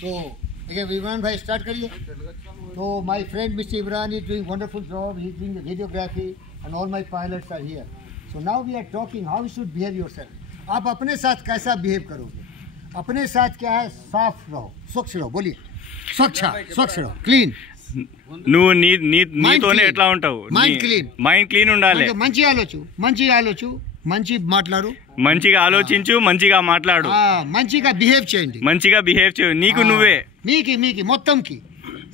So again, Imran bhai start करिए. So my friend Mr. Imran is doing wonderful job. He's doing the videography and all my pilots are here. So now we are talking how you should behave yourself. आप अपने साथ कैसा behave करोगे? अपने साथ क्या है? साफ रहो, स्वच्छ रहो. बोलिए स्वच्छ रहो, क्लीन. నువ్వు నీతోనే ఎట్లా ఉంటావు? మైండ్ క్లీన్ ఉండాలి. మంచి ఆలోచు, మంచి మాట్లాడు, మంచిగా ఆలోచించు, మంచిగా మాట్లాడు, మంచిగా బిహేవ్ చేయండి, మంచిగా బిహేవ్ చేయ. నీకు నువ్వే మీకి మొత్తంకి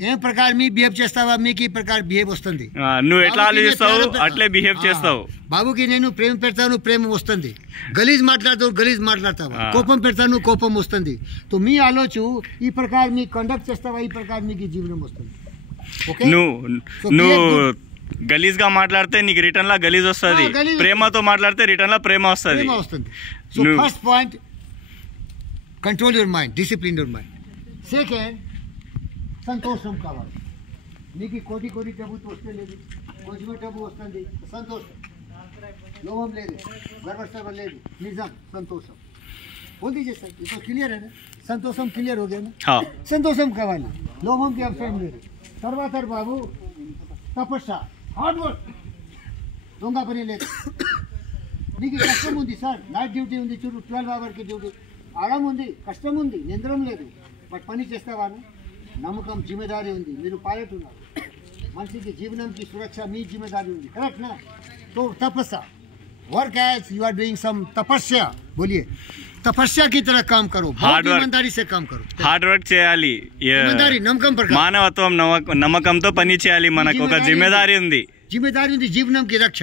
ఏ ప్రకారం మీ బిహేవ్ చేస్తావా మీకు ఈ ప్రకారం బిహేవ్ వస్తుంది. నువ్వు ఎట్లా ఆలోచిస్తావు అట్లే బిహేవ్ చేస్తావు. బాబుకి నేను ప్రేమ పెడతాను, ప్రేమ వస్తుంది. గలీజ్ మాట్లాడతావా, కోపం పెడతాను, కోపం వస్తుంది. तो మీ ఆలోచన ఈ ప్రకారం మీ కండక్ట్ చేస్తావా ఈ ప్రకారం మీకు జీవనం వస్తుంది. నువ్వు గలీజ్ గా మాట్లాడితే నీకు రిటర్న్ లా గలీజ్ వస్తుంది. ప్రేమతో మాట్లాడితే రిటర్న్ లా ప్రేమ వస్తుంది. So first point control your mind, discipline your mind. Second సంతోషం కావాలి. నీకు కోటి డబ్బు వస్తే లేదు, కొంచెం డబ్బు వస్తుంది, సంతోషం. లోభం లేదు, గర్వస్థం లేదు, నిజం సంతోషం ఉంది. చేస్తారు ఇప్పుడు క్లియర్ అయినా సంతోషం క్లియర్ हो गया ना. సంతోషం కావాలి, లోభం కి అవసరం లేదు. తర్వాత బాబు తపస్య, హార్డ్ వర్క్, దొంగ పని లేదు. నీకు కష్టం ఉంది సార్, నైట్ డ్యూటీ ఉంది చూడు, 12 అవర్కి డ్యూటీ, ఆరాం ఉంది, కష్టం ఉంది, నిద్రం లేదు, బట్ పని చేస్తావా? నమ్మకం, జిమ్మేదారీ ఉంది. మీరు పైలట్ ఉన్నారు, మనిషికి జీవనంకి సురక్ష మీ జిమ్మేదారీ ఉంది, కరెక్ట్ ना. तो तपस्या, work as you are doing some तपस्या. बोलिए तपस्या की तरह काम करो, ईमानदारी से काम करो. హార్డ్ వర్క్ చేయాలి, నమ్మకం, మానవత్వం, నమ్మకంతో పని చేయాలి. మనకు ఒక జిమ్మేదారీ ఉంది, జీవనంకి రక్ష.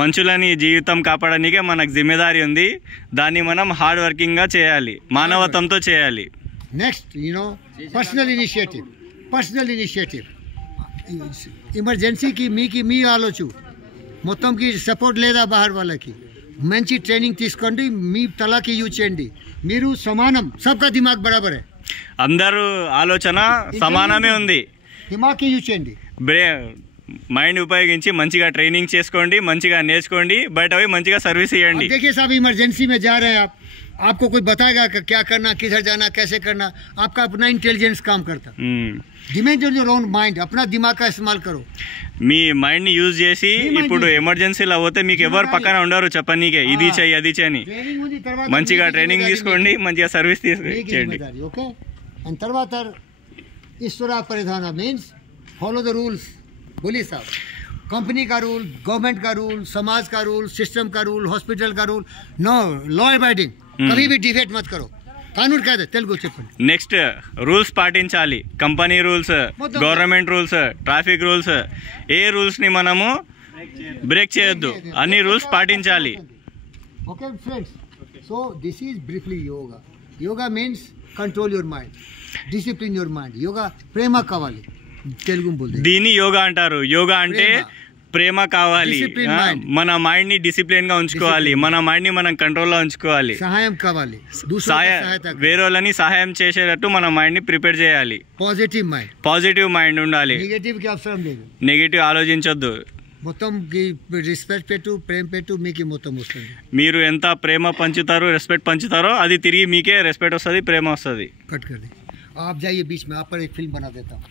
మనుషులని జీవితం కాపాడడానికే మనకు జిమ్మేదారీ ఉంది. దాన్ని మనం హార్డ్ వర్కింగ్ గా చేయాలి, మానవత్వంతో చేయాలి. Next personal initiative. ఎమర్జెన్సీకి మీ ఆలోచన మొత్తంకి సపోర్ట్ లేదా బాహర్ వాళ్ళకి. మంచి ట్రైనింగ్ తీసుకోండి, మీ తలాకి యూజ్ చేయండి. మీరు సమానం, సబ్కా దిమాగ్ బరాబర్. అందరూ ఆలోచన సమానమే ఉంది. దిమాగ్ యూజ్ చేయండి, మైండ్ ఉపయోగించి మంచిగా ట్రైనింగ్ చేసుకోండి, మంచిగా నేర్చుకోండి, బయట పోయి మంచిగా సర్వీస్ ఇవ్వండి. देखिए साहब, इमरजेंसी में जा रहे हैं आप, आपको कोई बताएगा कि क्या करना, किधर जाना, कैसे करना. आपका अपना इंटेलिजेंस काम करता. डिमेंशन योर ओन माइंड, अपना दिमाग का इस्तेमाल करो. మీ మైండ్ ని యూజ్ చేసి ఇప్పుడు ఎమర్జెన్సీలో పోతే మీకు ఎవరు పక్కన ఉండరు చెప్పనీకే ఇది చెయ్యి అది చేయని. మంచిగా ట్రైనింగ్ తీసుకోండి, మంచిగా సర్వీస్ చేయండి. ఓకే. అండ్ తర్వాత ఈశ్వర పరిధాన మీన్స్ फॉलो द रूल्स. बोलिए साहब, कंपनी का रूल, गवर्नमेंट का रूल, समाज का रूल, सिस्टम का रूल, हॉस्पिटल का रूल, नो लॉ अबाइडिंग. कभी भी डिफेट मत करो. కానూన్ కాదు, తెలుగు చెప్పండి. నెక్స్ట్ రూల్స్ పాటించాలి. Company rules, government rules, traffic rules, ఏ రూల్స్ ని మనము బ్రేక్ చేయొద్దు. అన్ని రూల్స్ పాటించాలి. Okay friends, so this is briefly yoga. Yoga means control your mind, discipline your mind. Yoga ప్రేమ కావాలి, తెలుగు బోల్. దీన్ని యోగా అంటారు. యోగా అంటే ప్రేమ కావాలి. మన మైండ్ ని డిసిప్లిన్ గా ఉంచుకోవాలి, మన మైండ్ ని మనం కంట్రోల్ లో ఉంచుకోవాలి. సహాయం కావాలి, వేరే వాళ్ళని సహాయం చేసేటట్టు మన మైండ్ ని ప్రిపేర్ చేయాలి. పాజిటివ్ మైండ్ ఉండాలి, నెగిటివ్ ఆలోచించొద్దు. మొత్తం రెస్పెక్ట్ పెట్టు, ప్రేమ పెట్టు, మీకు మొత్తం వస్తుంది. మీరు ఎంత ప్రేమ పంచుతారో, రెస్పెక్ట్ పంచుతారో అది తిరిగి మీకే రెస్పెక్ట్ వస్తుంది, ప్రేమ వస్తుంది. కట్ కర్ దే. आप जाइए बीच में, आप पर एक फिल्म बना देता हूँ.